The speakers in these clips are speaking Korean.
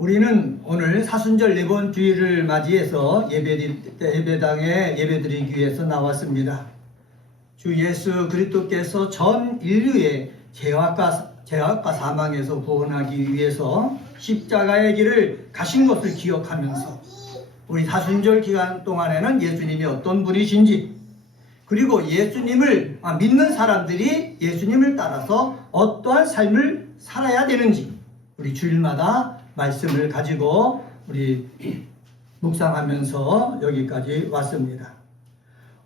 우리는 오늘 사순절 네 번 주일을 맞이해서 예배당에 예배드리기 위해서 나왔습니다. 주 예수 그리스도께서 전 인류의 죄악과 사망에서 구원하기 위해서 십자가의 길을 가신 것을 기억하면서 우리 사순절 기간 동안에는 예수님이 어떤 분이신지, 그리고 예수님을 믿는 사람들이 예수님을 따라서 어떠한 삶을 살아야 되는지 우리 주일마다 말씀을 가지고 우리 묵상하면서 여기까지 왔습니다.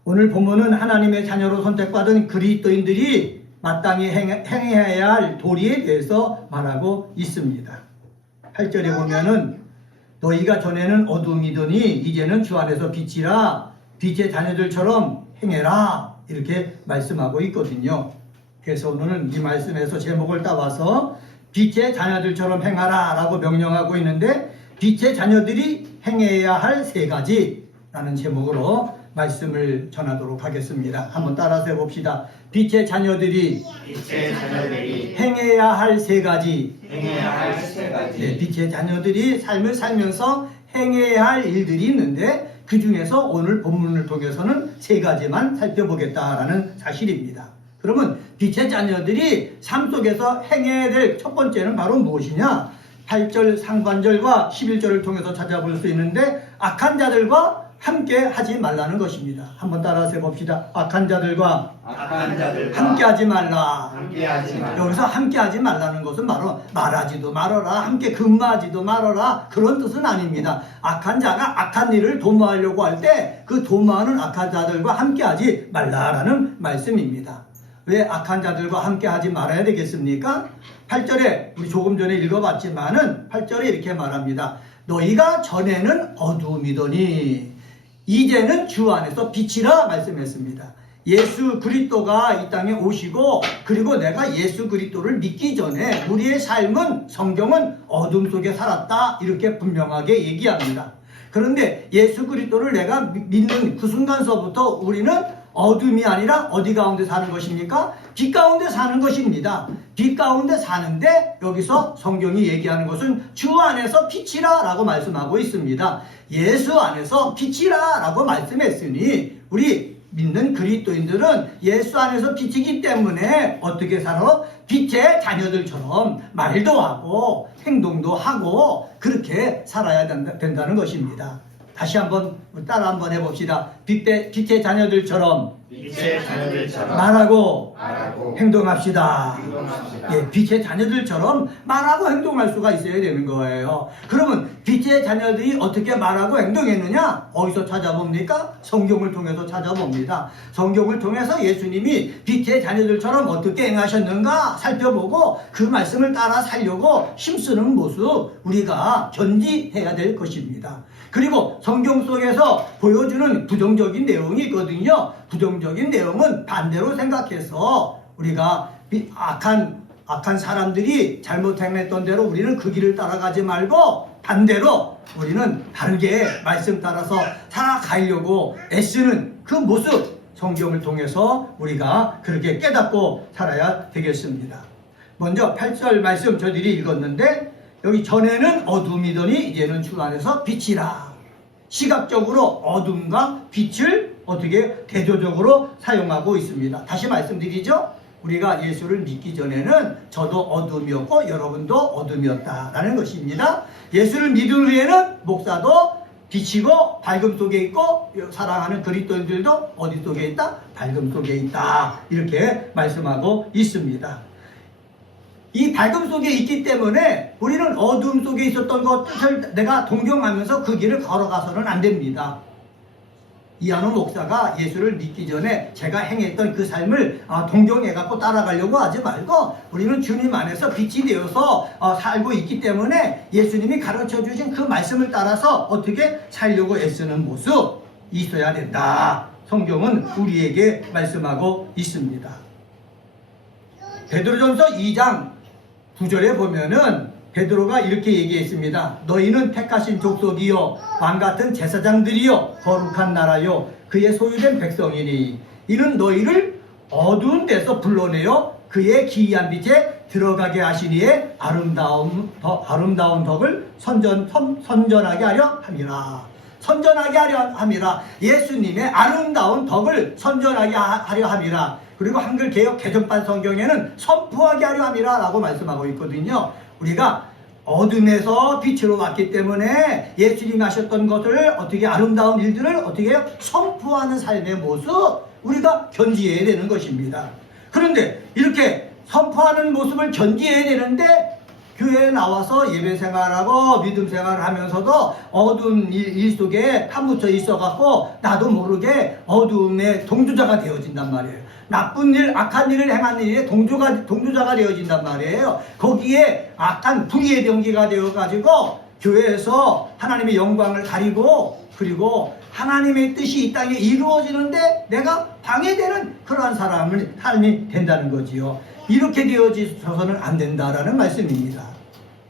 오늘 본문은 하나님의 자녀로 선택받은 그리스도인들이 마땅히 행해야 할 도리에 대해서 말하고 있습니다. 8절에 보면은 너희가 전에는 어둠이더니 이제는 주 안에서 빛이라, 빛의 자녀들처럼 행해라, 이렇게 말씀하고 있거든요. 그래서 오늘은 이 말씀에서 제목을 따와서 빛의 자녀들처럼 행하라 라고 명령하고 있는데, 빛의 자녀들이 행해야 할 세 가지라는 제목으로 말씀을 전하도록 하겠습니다. 한번 따라서 해봅시다. 빛의 자녀들이 행해야 할 세 가지. 네, 빛의 자녀들이 삶을 살면서 행해야 할 일들이 있는데, 그 중에서 오늘 본문을 통해서는 세 가지만 살펴보겠다라는 사실입니다. 그러면 빛의 자녀들이 삶 속에서 행해야 될 첫 번째는 바로 무엇이냐? 8절 상반절과 11절을 통해서 찾아볼 수 있는데, 악한 자들과 함께 하지 말라는 것입니다. 한번 따라서 해봅시다. 악한 자들과 함께 하지 말라. 여기서 함께 하지 말라는 것은 바로 말하지도 말아라, 함께 근무하지도 말아라, 그런 뜻은 아닙니다. 악한 자가 악한 일을 도모하려고 할 때 그 도모하는 악한 자들과 함께 하지 말라라는 말씀입니다. 왜 악한 자들과 함께 하지 말아야 되겠습니까? 8절에 우리 조금 전에 읽어봤지만은 8절에 이렇게 말합니다. 너희가 전에는 어두움이더니 이제는 주 안에서 빛이라 말씀했습니다. 예수 그리스도가 이 땅에 오시고, 그리고 내가 예수 그리스도를 믿기 전에 우리의 삶은, 성경은 어둠 속에 살았다, 이렇게 분명하게 얘기합니다. 그런데 예수 그리스도를 내가 믿는 그 순간서부터 우리는 어둠이 아니라 어디 가운데 사는 것입니까? 빛 가운데 사는 것입니다. 빛 가운데 사는데 여기서 성경이 얘기하는 것은 주 안에서 빛이라 라고 말씀하고 있습니다. 예수 안에서 빛이라 라고 말씀했으니 우리 믿는 그리스도인들은 예수 안에서 빛이기 때문에 어떻게 살아? 빛의 자녀들처럼 말도 하고 행동도 하고 그렇게 살아야 된다는 것입니다. 다시 한번 따라 한번 해봅시다. 빛의 자녀들처럼 말하고 행동합시다. 예, 빛의 자녀들처럼 말하고 행동할 수가 있어야 되는 거예요. 그러면 빛의 자녀들이 어떻게 말하고 행동했느냐? 어디서 찾아봅니까? 성경을 통해서 찾아봅니다. 성경을 통해서 예수님이 빛의 자녀들처럼 어떻게 행하셨는가 살펴보고 그 말씀을 따라 살려고 힘쓰는 모습 우리가 견지해야 될 것입니다. 그리고 성경 속에서 보여주는 부정적인 내용이 있거든요. 부정적인 내용은 반대로 생각해서 우리가 악한 사람들이 잘못 행했던 대로 우리는 그 길을 따라가지 말고 반대로 우리는 다르게 말씀 따라서 살아가려고 애쓰는 그 모습, 성경을 통해서 우리가 그렇게 깨닫고 살아야 되겠습니다. 먼저 8절 말씀 저들이 읽었는데, 여기 전에는 어둠이더니 이제는 주 안에서 빛이라. 시각적으로 어둠과 빛을 어떻게 대조적으로 사용하고 있습니다. 다시 말씀드리죠. 우리가 예수를 믿기 전에는 저도 어둠이었고 여러분도 어둠이었다라는 것입니다. 예수를 믿은 후에는 목사도 빛이고 밝음 속에 있고, 사랑하는 그리스도인들도 어디 속에 있다? 밝음 속에 있다. 이렇게 말씀하고 있습니다. 이 밝음 속에 있기 때문에 우리는 어둠 속에 있었던 것을 내가 동경하면서 그 길을 걸어가서는 안 됩니다. 이한호 목사가 예수를 믿기 전에 제가 행했던 그 삶을 동경해갖고 따라가려고 하지 말고, 우리는 주님 안에서 빛이 되어서 살고 있기 때문에 예수님이 가르쳐 주신 그 말씀을 따라서 어떻게 살려고 애쓰는 모습 있어야 된다. 성경은 우리에게 말씀하고 있습니다. 베드로전서 2장 9절에 보면은 베드로가 이렇게 얘기했습니다. 너희는 택하신 족속이요 왕같은 제사장들이요 거룩한 나라요 그의 소유된 백성이니 이는 너희를 어두운 데서 불러내어 그의 기이한 빛에 들어가게 하시니에 아름다운 덕을 선전하게 하려 함이라. 선전하게 하려 함이라. 예수님의 아름다운 덕을 선전하게 하려 함이라. 그리고 한글 개역 개정판 성경에는 선포하게 하려 함이라 라고 말씀하고 있거든요. 우리가 어둠에서 빛으로 왔기 때문에 예수님이 하셨던 것을 어떻게 아름다운 일들을 어떻게 선포하는 삶의 모습 우리가 견지해야 되는 것입니다. 그런데 이렇게 선포하는 모습을 견지해야 되는데 교회에 나와서 예배 생활하고 믿음 생활을 하면서도 어두운 일 속에 파묻혀 있어갖고 나도 모르게 어두움의 동조자가 되어진단 말이에요. 나쁜 일, 악한 일을 행하는 일에 동조자가 되어진단 말이에요. 거기에 악한 불의의 병기가 되어가지고 교회에서 하나님의 영광을 가리고 그리고 하나님의 뜻이 이 땅에 이루어지는데 내가 방해되는 그러한 삶이 된다는 거지요. 이렇게 되어져서는 안 된다라는 말씀입니다.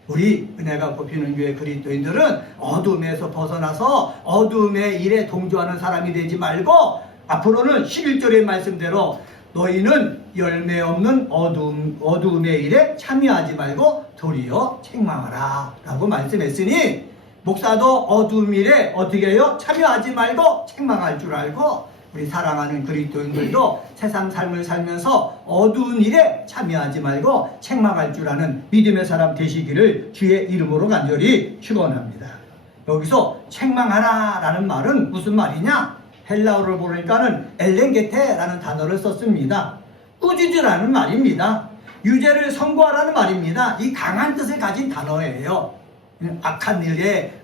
우리 은혜가 꼽히는 교회 그리스도인들은 어둠에서 벗어나서 어둠의 일에 동조하는 사람이 되지 말고 앞으로는 11절의 말씀대로 너희는 열매 없는 어두움의 일에 참여하지 말고 도리어 책망하라 라고 말씀했으니 목사도 어두움 일에 어떻게 해요? 참여하지 말고 책망할 줄 알고 우리 사랑하는 그리스도인들도 세상 삶을 살면서 어두운 일에 참여하지 말고 책망할 줄 아는 믿음의 사람 되시기를 주의 이름으로 간절히 축원합니다. 여기서 책망하라 라는 말은 무슨 말이냐? 헬라어를 보니까는 엘렌게테라는 단어를 썼습니다. 꾸짖으라는 말입니다. 유죄를 선고하라는 말입니다. 이 강한 뜻을 가진 단어예요. 악한 일에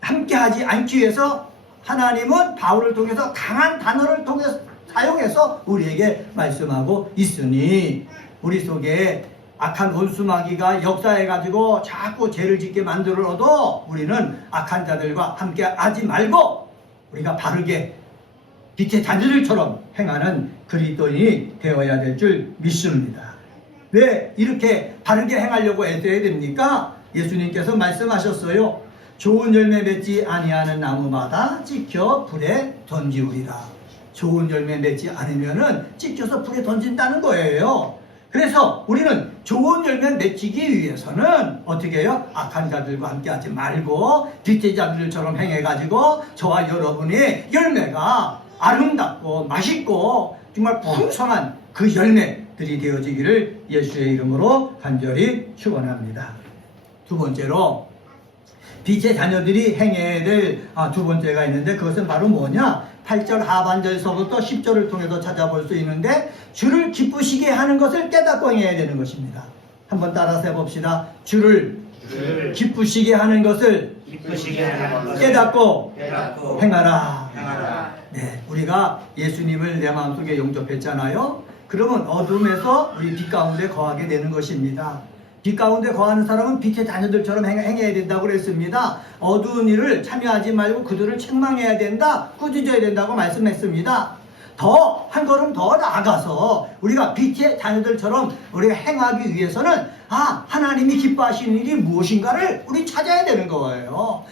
함께하지 않기 위해서 하나님은 바울을 통해서 강한 단어를 통해서 사용해서 우리에게 말씀하고 있으니 우리 속에 악한 원수마귀가 역사해가지고 자꾸 죄를 짓게 만들어도 우리는 악한 자들과 함께 하지 말고 우리가 바르게 빛의 자녀들처럼 행하는 그리스도인이 되어야 될 줄 믿습니다. 왜 이렇게 바르게 행하려고 애써야 됩니까? 예수님께서 말씀하셨어요. 좋은 열매 맺지 아니하는 나무마다 찍혀 불에 던지우리라. 좋은 열매 맺지 않으면은 찍혀서 불에 던진다는 거예요. 그래서 우리는 좋은 열매 맺기 위해서는 어떻게 해요? 악한 자들과 함께 하지 말고 빛의 자들처럼 행해가지고 저와 여러분의 열매가 아름답고 맛있고 정말 풍성한 그 열매들이 되어지기를 예수의 이름으로 간절히 축원합니다. 두 번째로 빛의 자녀들이 행해야 될 두 번째가 있는데 그것은 바로 뭐냐? 8절 하반절서부터 10절을 통해서 찾아볼 수 있는데 주를 기쁘시게 하는 것을 깨닫고 행해야 되는 것입니다. 한번 따라서 해봅시다. 주를 기쁘시게 하는 것을 깨닫고 행하라. 네, 우리가 예수님을 내 마음속에 영접했잖아요. 그러면 어둠에서 우리 빛 가운데 거하게 되는 것입니다. 빛 가운데 거하는 사람은 빛의 자녀들처럼 행해야 된다고 그랬습니다. 어두운 일을 참여하지 말고 그들을 책망해야 된다, 꾸짖어야 된다고 말씀했습니다. 더 한 걸음 더 나아가서 우리가 빛의 자녀들처럼 우리가 행하기 위해서는 하나님이 기뻐하시는 일이 무엇인가를 우리 찾아야 되는 거예요.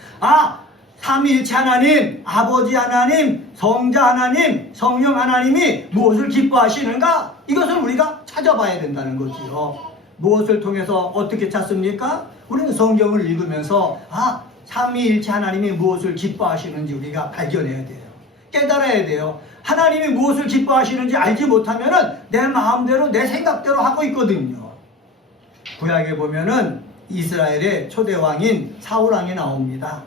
삼위일체 하나님, 아버지 하나님, 성자 하나님, 성령 하나님이 무엇을 기뻐하시는가? 이것을 우리가 찾아봐야 된다는 거지요. 무엇을 통해서 어떻게 찾습니까? 우리는 성경을 읽으면서 삼위일체 하나님이 무엇을 기뻐하시는지 우리가 발견해야 돼요. 깨달아야 돼요. 하나님이 무엇을 기뻐하시는지 알지 못하면은 내 마음대로 내 생각대로 하고 있거든요. 구약에 보면은 이스라엘의 초대왕인 사울왕이 나옵니다.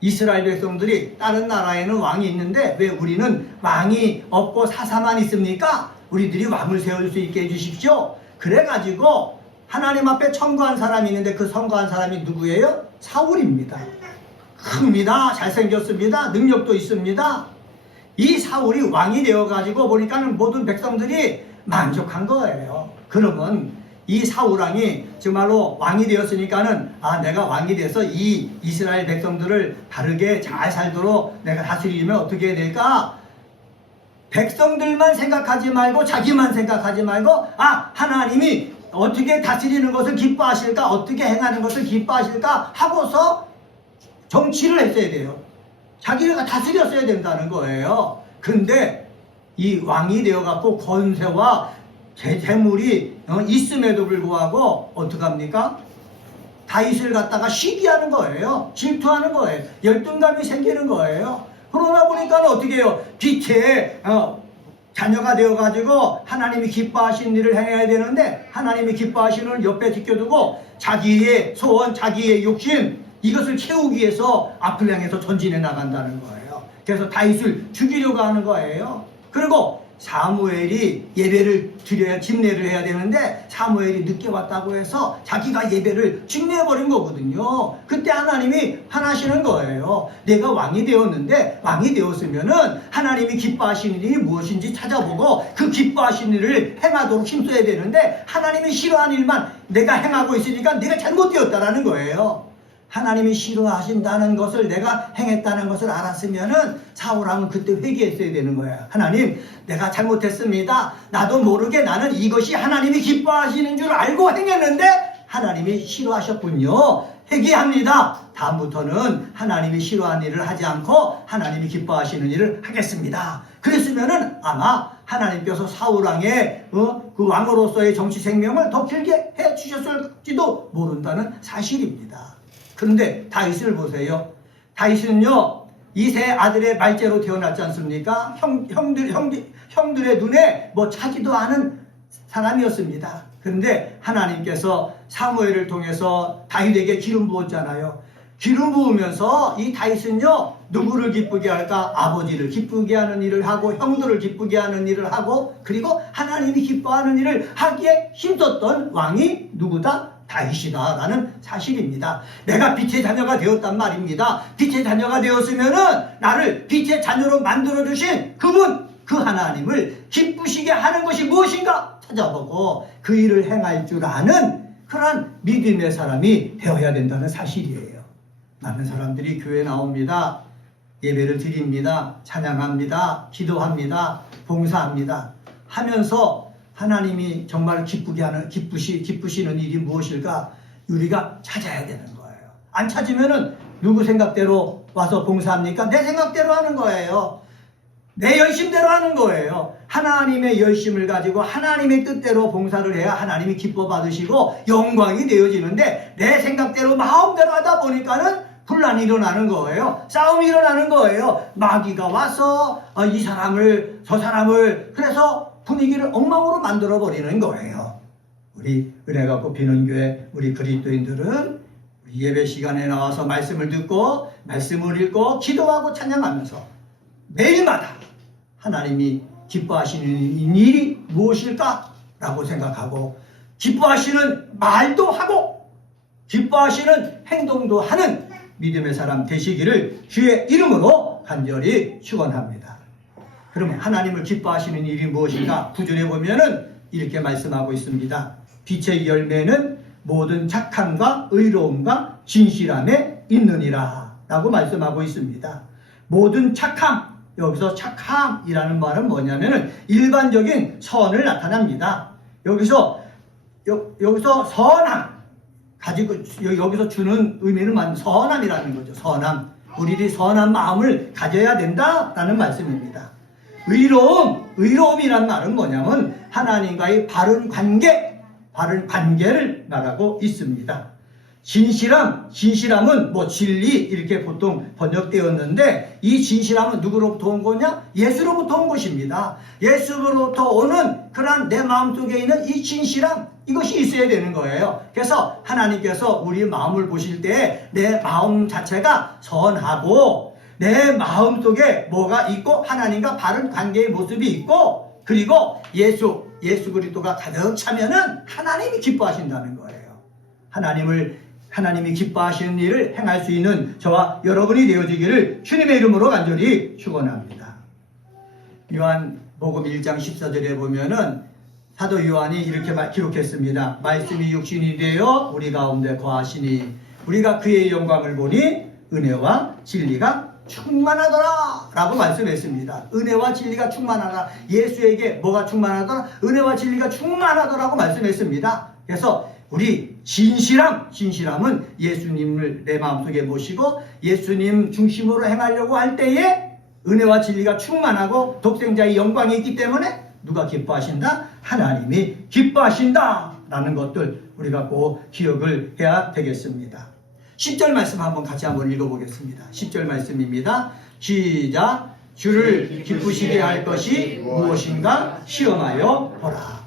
이스라엘 백성들이 다른 나라에는 왕이 있는데 왜 우리는 왕이 없고 사사만 있습니까? 우리들이 왕을 세울 수 있게 해주십시오. 그래가지고 하나님 앞에 청구한 사람이 있는데 그 청구한 사람이 누구예요? 사울입니다. 큽니다. 잘생겼습니다. 능력도 있습니다. 이 사울이 왕이 되어가지고 보니까는 모든 백성들이 만족한 거예요. 그러면 이 사울왕이 정말로 왕이 되었으니까는 내가 왕이 돼서 이 이스라엘 백성들을 바르게 잘 살도록 내가 다스리면 어떻게 해야 될까? 백성들만 생각하지 말고 자기만 생각하지 말고 하나님이 어떻게 다스리는 것을 기뻐하실까? 어떻게 행하는 것을 기뻐하실까? 하고서 정치를 했어야 돼요. 자기가 다스렸어야 된다는 거예요. 근데 이 왕이 되어갖고 권세와 재물이 있음에도 불구하고 어떡합니까? 다윗을 갖다가 시기하는 거예요. 질투하는 거예요. 열등감이 생기는 거예요. 그러다 보니까 어떻게 해요? 빛의 자녀가 되어가지고 하나님이 기뻐하시는 일을 행해야 되는데 하나님이 기뻐하시는 일을 옆에 지켜두고 자기의 소원, 자기의 욕심 이것을 채우기 위해서 앞을 향해서 전진해 나간다는 거예요. 그래서 다윗을 죽이려고 하는 거예요. 그리고 사무엘이 예배를 드려야 집례를 해야 되는데 사무엘이 늦게 왔다고 해서 자기가 예배를 중례해버린 거거든요. 그때 하나님이 화나시는 거예요. 내가 왕이 되었는데 왕이 되었으면은 하나님이 기뻐하시는 일이 무엇인지 찾아보고 그 기뻐하시는 일을 행하도록 힘써야 되는데 하나님이 싫어하는 일만 내가 행하고 있으니까 내가 잘못되었다라는 거예요. 하나님이 싫어하신다는 것을 내가 행했다는 것을 알았으면은 사울왕은 그때 회개했어야 되는 거예요. 하나님, 내가 잘못했습니다. 나도 모르게 나는 이것이 하나님이 기뻐하시는 줄 알고 행했는데 하나님이 싫어하셨군요. 회개합니다. 다음부터는 하나님이 싫어하는 일을 하지 않고 하나님이 기뻐하시는 일을 하겠습니다. 그랬으면은 아마 하나님께서 사울왕의 그 왕으로서의 정치 생명을 더 길게 해 주셨을지도 모른다는 사실입니다. 그런데 다윗을 보세요. 다윗은요, 이 세 아들의 말째로 태어났지 않습니까? 형들의 눈에 뭐 차지도 않은 사람이었습니다. 그런데 하나님께서 사무엘을 통해서 다윗에게 기름 부었잖아요. 기름 부으면서 이 다윗은요, 누구를 기쁘게 할까? 아버지를 기쁘게 하는 일을 하고 형들을 기쁘게 하는 일을 하고 그리고 하나님이 기뻐하는 일을 하기에 힘썼던 왕이 누구다? 다윗이다 라는 사실입니다. 내가 빛의 자녀가 되었단 말입니다. 빛의 자녀가 되었으면은 나를 빛의 자녀로 만들어주신 그분, 그 하나님을 기쁘시게 하는 것이 무엇인가 찾아보고 그 일을 행할 줄 아는 그런 믿음의 사람이 되어야 된다는 사실이에요. 많은 사람들이 교회에 나옵니다. 예배를 드립니다. 찬양합니다. 기도합니다. 봉사합니다. 하면서 하나님이 정말 기쁘시는 일이 무엇일까? 우리가 찾아야 되는 거예요. 안 찾으면은 누구 생각대로 와서 봉사합니까? 내 생각대로 하는 거예요. 내 열심대로 하는 거예요. 하나님의 열심을 가지고 하나님의 뜻대로 봉사를 해야 하나님이 기뻐 받으시고 영광이 되어지는데 내 생각대로 마음대로 하다 보니까는 분란이 일어나는 거예요. 싸움이 일어나는 거예요. 마귀가 와서 이 사람을 저 사람을 그래서 분위기를 엉망으로 만들어버리는 거예요. 우리 은혜가 꽃피는 교회 우리 그리스도인들은 우리 예배 시간에 나와서 말씀을 듣고 말씀을 읽고 기도하고 찬양하면서 매일마다 하나님이 기뻐하시는 일이 무엇일까? 라고 생각하고 기뻐하시는 말도 하고 기뻐하시는 행동도 하는 믿음의 사람 되시기를 주의 이름으로 간절히 축원합니다. 그러면 하나님을 기뻐하시는 일이 무엇인가? 9절에 보면은 이렇게 말씀하고 있습니다. 빛의 열매는 모든 착함과 의로움과 진실함에 있느니라 라고 말씀하고 있습니다. 모든 착함, 여기서 착함이라는 말은 뭐냐면은 일반적인 선을 나타납니다. 여기서 선함 가지고 여기서 주는 의미는 선함이라는 거죠. 선함. 우리들이 선한 마음을 가져야 된다라는 말씀입니다. 의로움이란 말은 뭐냐면 하나님과의 바른 관계를 말하고 있습니다. 진실함은 뭐 진리 이렇게 보통 번역되었는데 이 진실함은 누구로부터 온 거냐? 예수로부터 온 것입니다. 예수로부터 오는 그런 내 마음속에 있는 이 진실함 이것이 있어야 되는 거예요. 그래서 하나님께서 우리 마음을 보실 때 내 마음 자체가 선하고 내 마음속에 뭐가 있고 하나님과 바른 관계의 모습이 있고 그리고 예수 그리스도가 가득 차면은 하나님이 기뻐하신다는 거예요. 하나님이 기뻐하시는 일을 행할 수 있는 저와 여러분이 되어지기를 주님의 이름으로 간절히 축원합니다. 요한복음 1장 14절에 보면은 사도 요한이 이렇게 기록했습니다. 말씀이 육신이 되어 우리 가운데 거하시니 우리가 그의 영광을 보니 은혜와 진리가 충만하더라 라고 말씀했습니다. 은혜와 진리가 충만하더라. 예수에게 뭐가 충만하더라? 은혜와 진리가 충만하더라고 말씀했습니다. 그래서 우리 진실함은 예수님을 내 마음속에 모시고 예수님 중심으로 행하려고 할 때에 은혜와 진리가 충만하고 독생자의 영광이 있기 때문에 누가 기뻐하신다? 하나님이 기뻐하신다 라는 것들 우리가 꼭 기억을 해야 되겠습니다. 10절 말씀 한번 같이 한번 읽어보겠습니다. 10절 말씀입니다. 시작. 주를 기쁘시게 할 것이 무엇인가 시험하여 보라.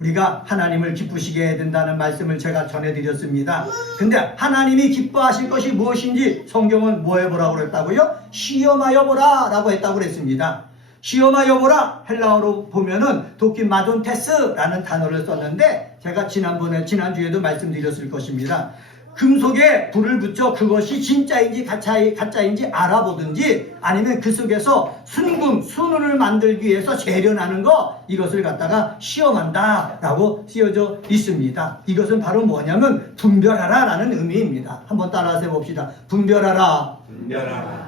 우리가 하나님을 기쁘시게 해야 된다는 말씀을 제가 전해드렸습니다. 근데 하나님이 기뻐하실 것이 무엇인지 성경은 뭐 해보라고 그랬다고요? 시험하여 보라 라고 했다고 그랬습니다. 시험하여 보라, 헬라어로 보면은 도키마돈테스라는 단어를 썼는데 제가 지난주에도 말씀드렸을 것입니다. 금속에 불을 붙여 그것이 진짜인지 가짜인지 알아보든지 아니면 그 속에서 순을 만들기 위해서 재련하는 거, 이것을 갖다가 시험한다 라고 쓰여져 있습니다. 이것은 바로 뭐냐면 분별하라 라는 의미입니다. 한번 따라서 해봅시다. 분별하라.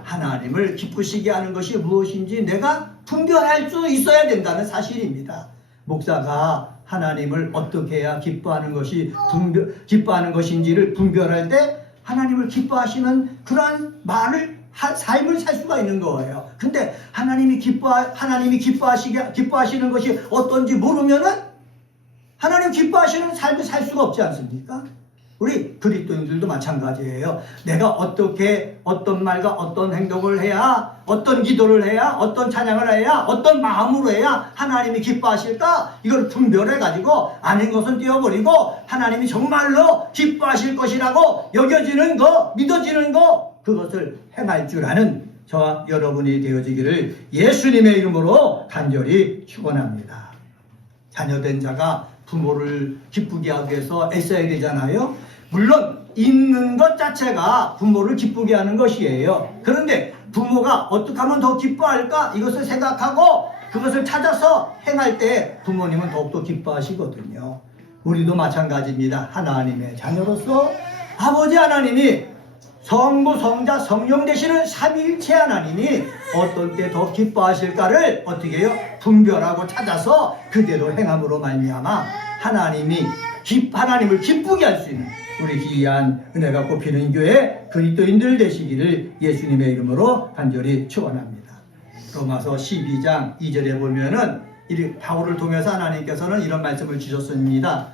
하나님을 기쁘시게 하는 것이 무엇인지 내가 분별할 수 있어야 된다는 사실입니다. 목사가 하나님을 어떻게 해야 기뻐하는 것인지를 분별할 때 하나님을 기뻐하시는 그러한 삶을 살 수가 있는 거예요. 근데 하나님이 기뻐하시는 것이 어떤지 모르면은 하나님 기뻐하시는 삶을 살 수가 없지 않습니까? 우리 그리스도인들도 마찬가지예요. 내가 어떤 말과 어떤 행동을 해야, 어떤 기도를 해야, 어떤 찬양을 해야, 어떤 마음으로 해야 하나님이 기뻐하실까? 이걸 분별해가지고 아닌 것은 띄워버리고 하나님이 정말로 기뻐하실 것이라고 여겨지는 거, 믿어지는 거, 그것을 행할 줄 아는 저와 여러분이 되어지기를 예수님의 이름으로 간절히 축원합니다. 자녀된 자가 부모를 기쁘게 하기 위해서 애써야 되잖아요. 물론 있는 것 자체가 부모를 기쁘게 하는 것이에요. 그런데 부모가 어떻게 하면 더 기뻐할까? 이것을 생각하고 그것을 찾아서 행할 때 부모님은 더욱더 기뻐하시거든요. 우리도 마찬가지입니다. 하나님의 자녀로서 아버지 하나님이 성부, 성자, 성령 되시는 삼위일체 하나님이 어떤 때 더 기뻐하실까를 어떻게 해요? 분별하고 찾아서 그대로 행함으로 말미암아 하나님을 기쁘게 할 수 있는 우리 귀한 은혜가 꼽히는 교회 그리스도인들 되시기를 예수님의 이름으로 간절히 축원합니다. 로마서 12장 2절에 보면은 바울을 통해서 하나님께서는 이런 말씀을 주셨습니다.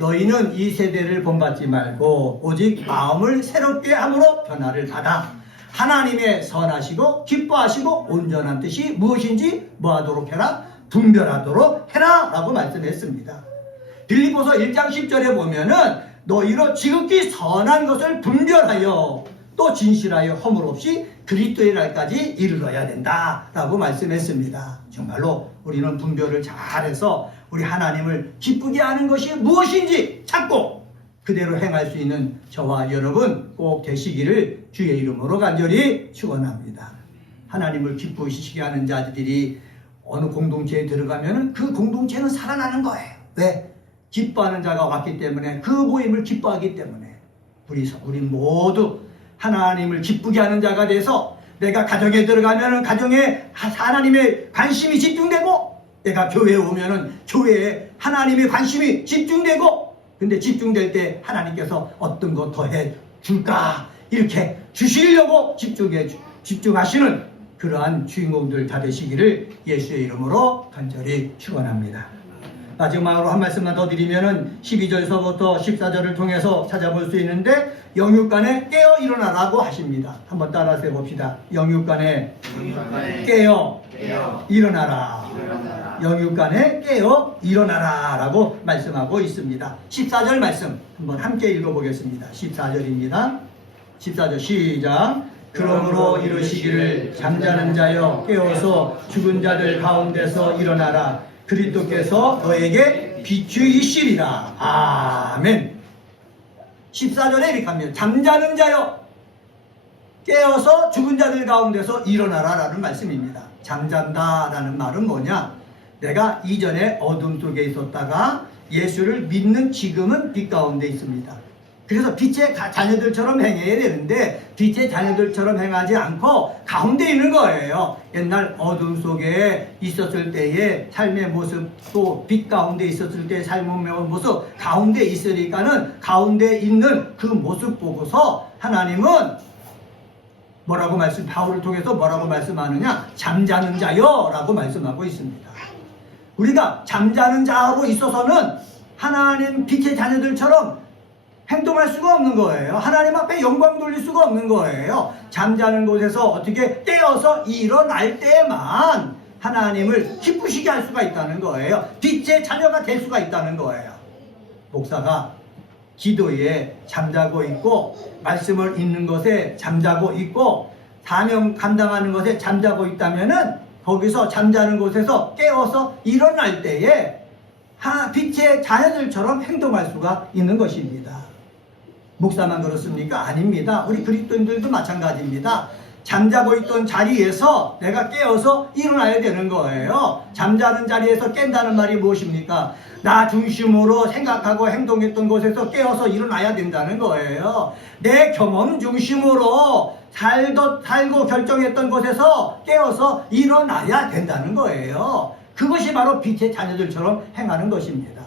너희는 이 세대를 본받지 말고 오직 마음을 새롭게 함으로 변화를 받아 하나님의 선하시고 기뻐하시고 온전한 뜻이 무엇인지 뭐하도록 해라? 분별하도록 해라 라고 말씀했습니다. 빌립보서 1장 10절에 보면은 너희로 지극히 선한 것을 분별하여 또 진실하여 허물 없이 그리스도의 날까지 이르러야 된다 라고 말씀했습니다. 정말로 우리는 분별을 잘해서 우리 하나님을 기쁘게 하는 것이 무엇인지 찾고 그대로 행할 수 있는 저와 여러분 꼭 되시기를 주의 이름으로 간절히 축원합니다. 하나님을 기쁘시게 하는 자들이 어느 공동체에 들어가면 그 공동체는 살아나는 거예요. 왜? 기뻐하는 자가 왔기 때문에, 그 모임을 기뻐하기 때문에 우리 모두 하나님을 기쁘게 하는 자가 돼서 내가 가정에 들어가면 가정에 하나님의 관심이 집중되고, 내가 교회에 오면은 교회에 하나님의 관심이 집중되고, 근데 집중될 때 하나님께서 어떤 것 더 해줄까 이렇게 주시려고 집중하시는 그러한 주인공들 다 되시기를 예수의 이름으로 간절히 축원합니다. 마지막으로 한 말씀만 더 드리면은 12절서부터 14절을 통해서 찾아볼 수 있는데 영육간에 깨어 일어나라고 하십니다. 한번 따라서 해봅시다. 영육간에 깨어 일어나라. 영육간에 깨어 일어나라 라고 말씀하고 있습니다. 14절 말씀 한번 함께 읽어보겠습니다. 14절입니다. 14절 시작. 그러므로 이르시기를 잠자는 자여 깨어서 죽은 자들 가운데서 일어나라. 그리스도께서 너에게 비추이시리라. 아멘. 14절에 이렇게 합니다. 잠자는 자여 깨어서 죽은 자들 가운데서 일어나라 라는 말씀입니다. 잠잔다 라는 말은 뭐냐? 내가 이전에 어둠 속에 있었다가 예수를 믿는 지금은 빛 가운데 있습니다. 그래서 빛의 자녀들처럼 행해야 되는데 빛의 자녀들처럼 행하지 않고 가운데 있는 거예요. 옛날 어둠 속에 있었을 때의 삶의 모습, 또 빛 가운데 있었을 때의 삶의 모습 가운데 있으니까는 가운데 있는 그 모습 보고서 하나님은 바울을 통해서 뭐라고 말씀하느냐? 잠자는 자여 라고 말씀하고 있습니다. 우리가 잠자는 자하고 있어서는 하나님 빛의 자녀들처럼 행동할 수가 없는 거예요. 하나님 앞에 영광 돌릴 수가 없는 거예요. 잠자는 곳에서 어떻게 깨어서 일어날 때만 하나님을 기쁘시게 할 수가 있다는 거예요. 빛의 자녀가 될 수가 있다는 거예요. 목사가 기도에 잠자고 있고 말씀을 읽는 것에 잠자고 있고 사명 감당하는 것에 잠자고 있다면은 거기서 잠자는 곳에서 깨어서 일어날 때에 빛의 자녀들처럼 행동할 수가 있는 것입니다. 목사만 그렇습니까? 아닙니다. 우리 그리스도인들도 마찬가지입니다. 잠자고 있던 자리에서 내가 깨어서 일어나야 되는 거예요. 잠자는 자리에서 깬다는 말이 무엇입니까? 나 중심으로 생각하고 행동했던 곳에서 깨어서 일어나야 된다는 거예요. 내 경험 중심으로 살고 결정했던 곳에서 깨어서 일어나야 된다는 거예요. 그것이 바로 빛의 자녀들처럼 행하는 것입니다.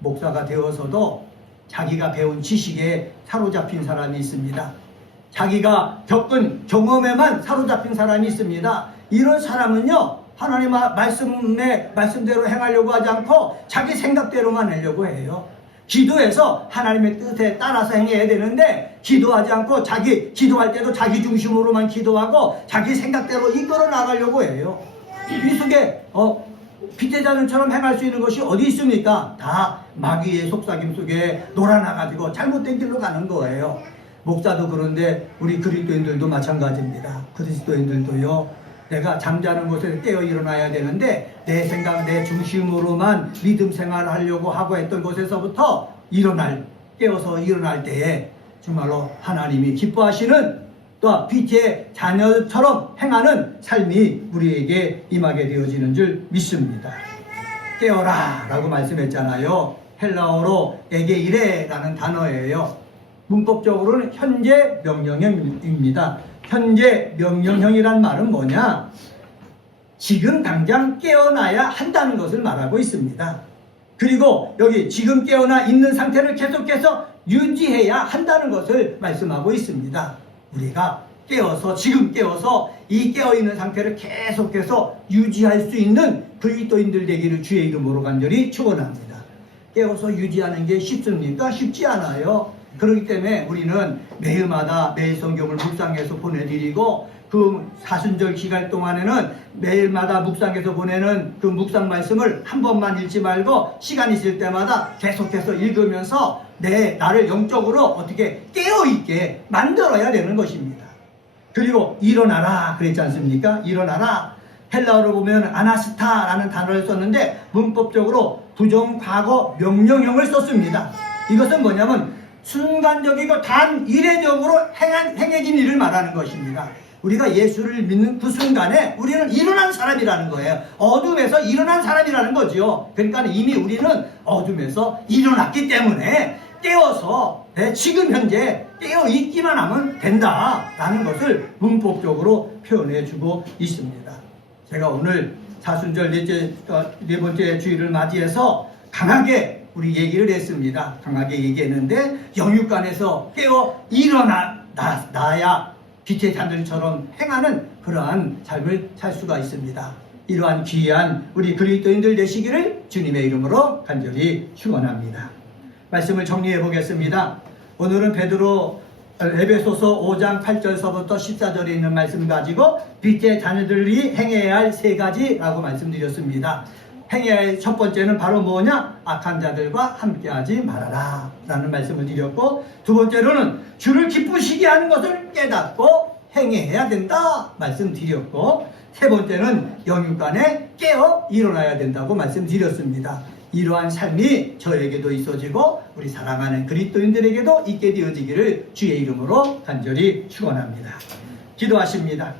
목사가 되어서도 자기가 배운 지식에 사로잡힌 사람이 있습니다. 자기가 겪은 경험에만 사로잡힌 사람이 있습니다. 이런 사람은요, 하나님 말씀대로 행하려고 하지 않고 자기 생각대로만 하려고 해요. 기도해서 하나님의 뜻에 따라서 행해야 되는데 기도하지 않고 기도할 때도 자기 중심으로만 기도하고 자기 생각대로 이끌어 나가려고 해요. 이 속에 빛의 자녀처럼 행할 수 있는 것이 어디 있습니까? 다 마귀의 속삭임 속에 놀아나가지고 잘못된 길로 가는 거예요. 목사도 그런데 우리 그리스도인들도 마찬가지입니다. 그리스도인들도요, 내가 잠자는 곳에서 깨어 일어나야 되는데 내 생각, 내 중심으로만 믿음 생활을 하려고 하고 했던 곳에서부터 깨어서 일어날 때에 정말로 하나님이 기뻐하시는 또 빛의 자녀처럼 행하는 삶이 우리에게 임하게 되어지는 줄 믿습니다. 깨어라 라고 말씀했잖아요. 헬라어로 에게 이레 라는 단어예요. 문법적으로는 현재 명령형입니다. 현재 명령형이란 말은 뭐냐? 지금 당장 깨어나야 한다는 것을 말하고 있습니다. 그리고 여기 지금 깨어나 있는 상태를 계속해서 유지해야 한다는 것을 말씀하고 있습니다. 우리가 지금 깨어서 이 깨어있는 상태를 계속해서 유지할 수 있는 그리스도인들 되기를 주의 이름으로 간절히 축원합니다. 깨어서 유지하는 게 쉽습니까? 쉽지 않아요. 그렇기 때문에 우리는 매일마다 매일 성경을 묵상해서 보내드리고 그 사순절 기간 동안에는 매일마다 묵상해서 보내는 그 묵상 말씀을 한 번만 읽지 말고 시간 있을 때마다 계속해서 읽으면서 나를 영적으로 어떻게 깨어있게 만들어야 되는 것입니다. 그리고 일어나라 그랬지 않습니까? 일어나라. 헬라어로 보면 아나스타라는 단어를 썼는데 문법적으로 부정과거 명령형을 썼습니다. 이것은 뭐냐면 순간적이고 단 이례적으로 행해진 일을 말하는 것입니다. 우리가 예수를 믿는 그 순간에 우리는 일어난 사람이라는 거예요. 어둠에서 일어난 사람이라는 거죠. 그러니까 이미 우리는 어둠에서 일어났기 때문에 깨어서 지금 현재 깨어있기만 하면 된다라는 것을 문법적으로 표현해주고 있습니다. 제가 오늘 사순절 네 번째 주일을 맞이해서 강하게 우리 얘기를 했습니다. 강하게 얘기했는데 영육간에서 깨어 일어나야 빛의 자녀들처럼 행하는 그러한 삶을 살 수가 있습니다. 이러한 귀한 우리 그리스도인들 되시기를 주님의 이름으로 간절히 축원합니다. 말씀을 정리해 보겠습니다. 오늘은 에베소서 5장 8절서부터 14절에 있는 말씀 가지고 빛의 자녀들이 행해야 할 세 가지라고 말씀드렸습니다. 행해야 할 첫 번째는 바로 뭐냐? 악한 자들과 함께하지 말아라 라는 말씀을 드렸고, 두 번째로는 주를 기쁘시게 하는 것을 깨닫고 행해야 된다 말씀드렸고, 세 번째는 영육간에 깨어 일어나야 된다고 말씀드렸습니다. 이러한 삶이 저에게도 있어지고 우리 사랑하는 그리스도인들에게도 있게 되어지기를 주의 이름으로 간절히 축원합니다. 기도하십니다.